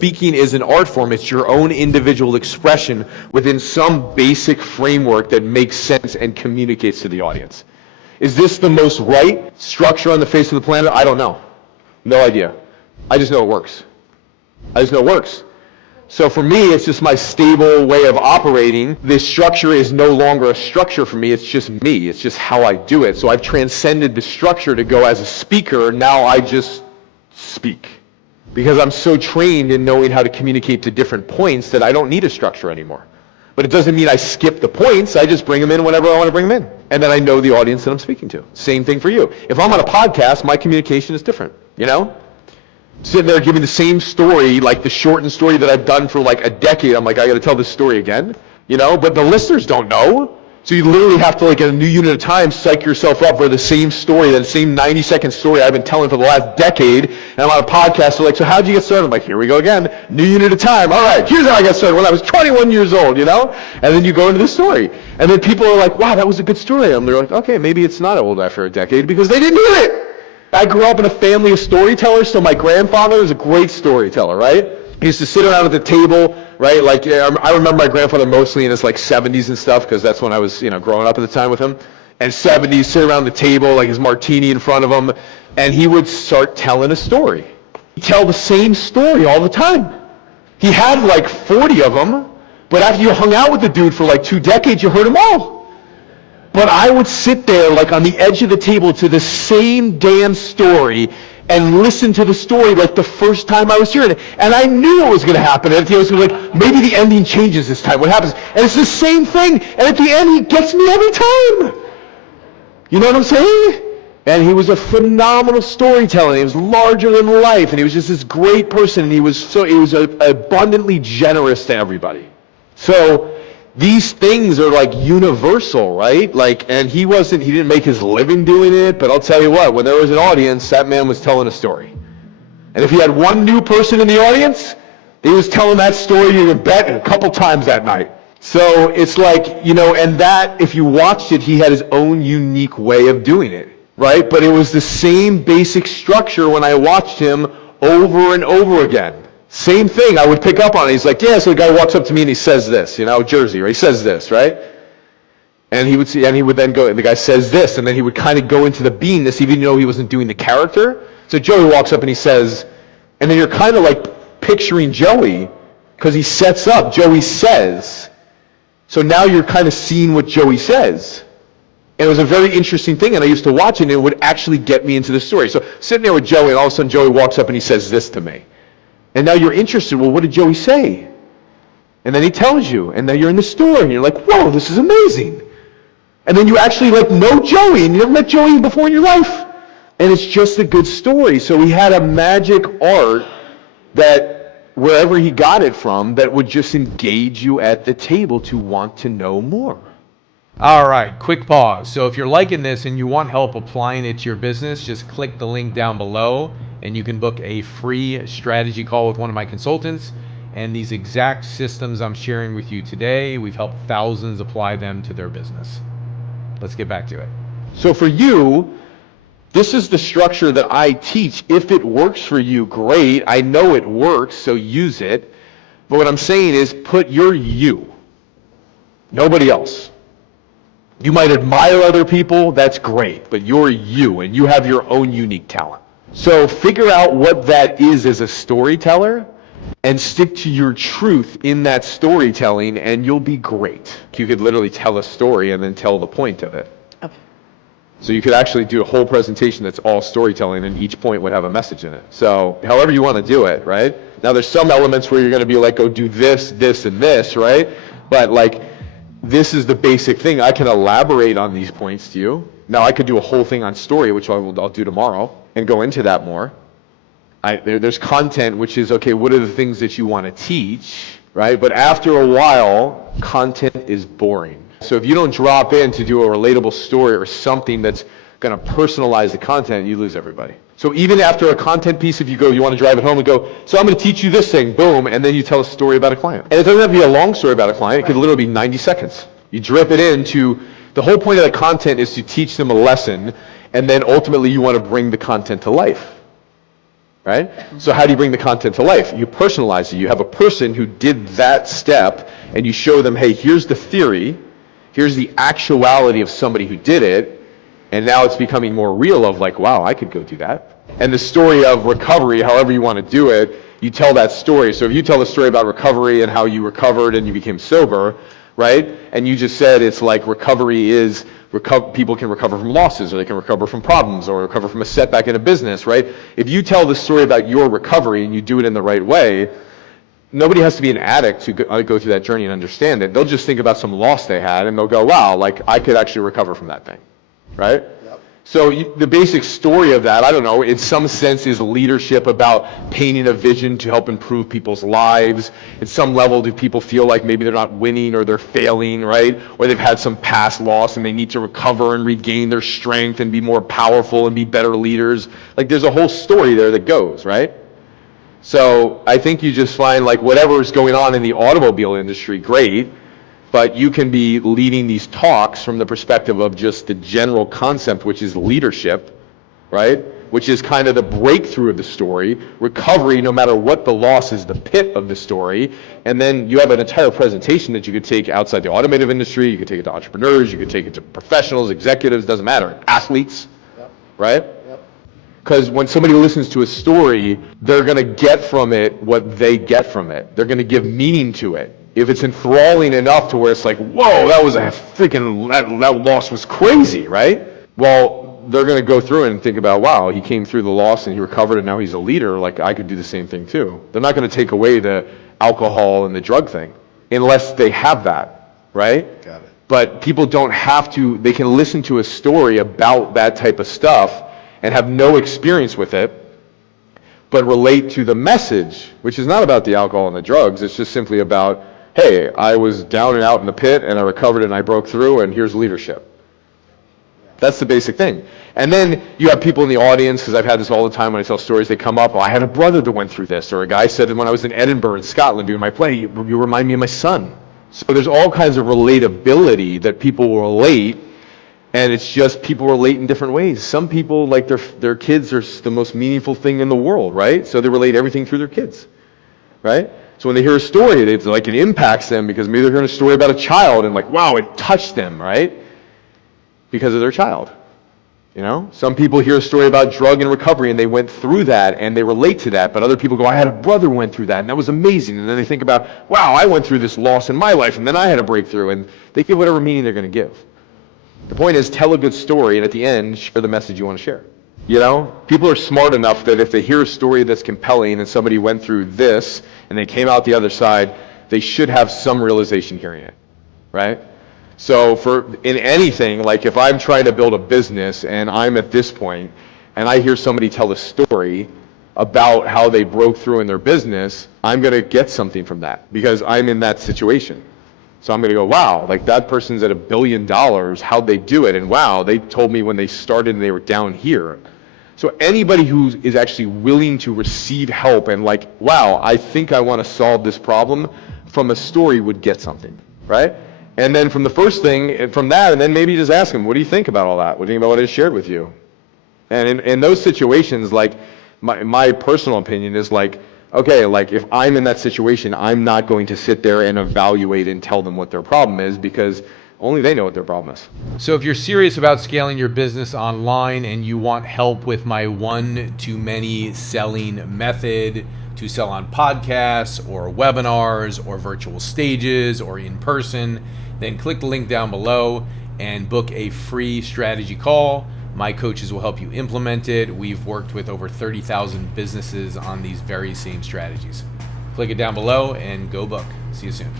speaking is an art form. It's your own individual expression within some basic framework that makes sense and communicates to the audience. Is this the most right structure on the face of the planet? I don't know. No idea. I just know it works. I just know it works. So for me, it's just my stable way of operating. This structure is no longer a structure for me. It's just me. It's just how I do it. So I've transcended the structure to go as a speaker. Now I just speak. Because I'm so trained in knowing how to communicate to different points that I don't need a structure anymore. But it doesn't mean I skip the points. I just bring them in whenever I want to bring them in. And then I know the audience that I'm speaking to. Same thing for you. If I'm on a podcast, my communication is different, you know? Sitting there giving the same story, like the shortened story that I've done for like a decade. I'm like, I got to tell this story again, you know? But the listeners don't know. So you literally have to, like, at a new unit of time, psych yourself up for the same story, that same 90-second story I've been telling for the last decade. And I'm on a podcast, so like, so how'd you get started? I'm like, here we go again. New unit of time. All right, here's how I got started when I was 21 years old, you know? And then you go into the story. And then people are like, wow, that was a good story. And they're like, okay, maybe it's not old after a decade because they didn't hear it. I grew up in a family of storytellers, so my grandfather was a great storyteller, right? He used to sit around at the table, right? Like, I remember my grandfather mostly in his like 70s and stuff, because that's when I was, you know, growing up at the time with him. And 70s, sit around the table, like his martini in front of him, and he would start telling a story. He'd tell the same story all the time. He had like 40 of them, but after you hung out with the dude for like 2 decades, you heard them all. But I would sit there like on the edge of the table to the same damn story and listen to the story like the first time I was hearing it. And I knew what was going to happen. And at the end, I was like, maybe the ending changes this time. What happens? And it's the same thing. And at the end, he gets me every time. You know what I'm saying? And he was a phenomenal storyteller. He was larger than life. And he was just this great person. And he was abundantly generous to everybody. So these things are like universal, right? Like, and he didn't make his living doing it, but I'll tell you what, when there was an audience, that man was telling a story. And if he had one new person in the audience, he was telling that story, you could bet, a couple times that night. So it's like, you know, and that, if you watched it, he had his own unique way of doing it, right? But it was the same basic structure when I watched him over and over again. Same thing, I would pick up on it. He's like, yeah, so the guy walks up to me and he says this, you know, Jersey, right? He says this, right? And he would then go, and the guy says this, and then he would kind of go into the beingness, even though he wasn't doing the character. So Joey walks up and he says, and then you're kind of like picturing Joey, because he sets up, Joey says. So now you're kind of seeing what Joey says. And it was a very interesting thing, and I used to watch it, and it would actually get me into the story. So sitting there with Joey, and all of a sudden Joey walks up and he says this to me. And now you're interested, well, what did Joey say? And then he tells you, and now you're in the story, and you're like, whoa, this is amazing. And then you actually like know Joey, and you never met Joey before in your life. And it's just a good story. So he had a magic art that, wherever he got it from, that would just engage you at the table to want to know more. All right, quick pause. So if you're liking this and you want help applying it to your business, just click the link down below and you can book a free strategy call with one of my consultants. And these exact systems I'm sharing with you today, we've helped thousands apply them to their business. Let's get back to it. So for you, this is the structure that I teach. If it works for you, great. I know it works, so use it. But what I'm saying is put your you, nobody else. You might admire other people, that's great, but you're you, and you have your own unique talent. So figure out what that is as a storyteller, and stick to your truth in that storytelling, and you'll be great. You could literally tell a story and then tell the point of it. Okay. So you could actually do a whole presentation that's all storytelling, and each point would have a message in it. So however you want to do it, right? Now there's some elements where you're going to be like, go do this, this, and this, right? But like, this is the basic thing. I can elaborate on these points to you. Now I could do a whole thing on story, which I'll do tomorrow, and go into that more. There's content, which is, okay, what are the things that you want to teach, right? But after a while, content is boring. So if you don't drop in to do a relatable story or something that's going to personalize the content, you lose everybody. So even after a content piece, if you want to drive it home and go, so I'm going to teach you this thing, boom, and then you tell a story about a client. And it doesn't have to be a long story about a client. It could literally be 90 seconds. You drip it into, the whole point of the content is to teach them a lesson, and then ultimately you want to bring the content to life. right? So how do you bring the content to life? You personalize it. You have a person who did that step, and you show them, hey, here's the theory, here's the actuality of somebody who did it, and now it's becoming more real of like, wow, I could go do that. And the story of recovery, however you want to do it, you tell that story. So if you tell the story about recovery and how you recovered and you became sober, right? And you just said it's like recovery is, people can recover from losses, or they can recover from problems, or recover from a setback in a business, right? If you tell the story about your recovery and you do it in the right way, nobody has to be an addict to go through that journey and understand it. They'll just think about some loss they had and they'll go, wow, like I could actually recover from that thing, right? Yep. So the basic story of that, I don't know, in some sense is leadership, about painting a vision to help improve people's lives. At some level, do people feel like maybe they're not winning or they're failing, right? Or they've had some past loss and they need to recover and regain their strength and be more powerful and be better leaders. Like there's a whole story there that goes, right? So I think you just find like whatever is going on in the automobile industry, great, but you can be leading these talks from the perspective of just the general concept, which is leadership, right? Which is kind of the breakthrough of the story. Recovery, no matter what the loss, is the pit of the story. And then you have an entire presentation that you could take outside the automotive industry, you could take it to entrepreneurs, you could take it to professionals, executives, doesn't matter, athletes, yep. Right? Because when somebody listens to a story, they're going to get from it what they get from it. They're going to give meaning to it. If it's enthralling enough to where it's like, whoa, that was a freaking, that loss was crazy, right? Well, they're going to go through it and think about, wow, he came through the loss and he recovered and now he's a leader. Like, I could do the same thing too. They're not going to take away the alcohol and the drug thing unless they have that, right? Got it. But people don't have to, they can listen to a story about that type of stuff and have no experience with it, but relate to the message, which is not about the alcohol and the drugs. It's just simply about, hey, I was down and out in the pit and I recovered and I broke through and here's leadership. That's the basic thing. And then you have people in the audience, because I've had this all the time when I tell stories, they come up, oh, I had a brother that went through this, or a guy said when I was in Edinburgh in Scotland doing my play, you remind me of my son. So there's all kinds of relatability that people will relate. And it's just people relate in different ways. Some people, like their kids are the most meaningful thing in the world, right? So they relate everything through their kids, right? So when they hear a story, it's like it impacts them because maybe they're hearing a story about a child and like, wow, it touched them, right? Because of their child, you know? Some people hear a story about drug and recovery and they went through that and they relate to that, but other people go, I had a brother who went through that and that was amazing. And then they think about, wow, I went through this loss in my life and then I had a breakthrough, and they give whatever meaning they're going to give. The point is, tell a good story, and at the end, share the message you want to share. You know, people are smart enough that if they hear a story that's compelling and somebody went through this and they came out the other side, they should have some realization hearing it, right? So in anything, like if I'm trying to build a business and I'm at this point and I hear somebody tell a story about how they broke through in their business, I'm going to get something from that because I'm in that situation. So I'm going to go, wow, like that person's at $1 billion, how'd they do it? And wow, they told me when they started and they were down here. So anybody who is actually willing to receive help and like, wow, I think I want to solve this problem, from a story would get something, right? And then from the first thing, from that, and then maybe just ask them, what do you think about all that? What do you think about what I shared with you? And in those situations, like my personal opinion is like, okay, like if I'm in that situation, I'm not going to sit there and evaluate and tell them what their problem is, because only they know what their problem is. So if you're serious about scaling your business online and you want help with my one-to-many selling method to sell on podcasts or webinars or virtual stages or in person, then click the link down below and book a free strategy call. My coaches will help you implement it. We've worked with over 30,000 businesses on these very same strategies. Click it down below and go book. See you soon.